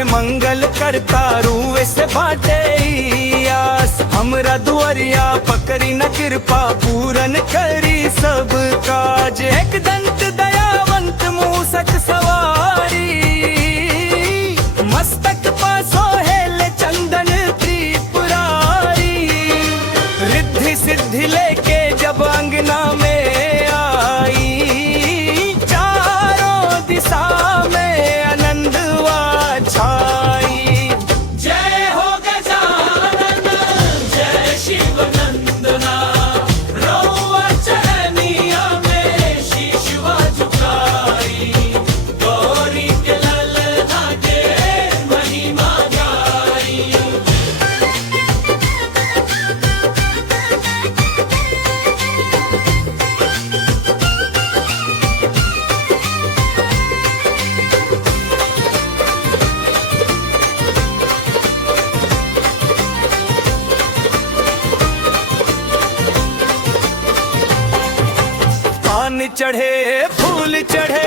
के मंगल करता रूवे से बाटे आस। हमरा दुआरिया पकड़ी न कृपा पूरन करी सब काज। एक दंत दयावंत मूसक सवारी मस्तक पासो हेल चंदन त्रिपुरारी। रिद्धि सिद्धि लेके जब अंगना में आई चारों दिशा में आनंदवा छाई। जय हो गजानन जय शिव नंदना रहुआ चरनिया में शीशवा झुकाई। गौरी के ललना के महिमा गाई। पान चढ़े फूल चढ़े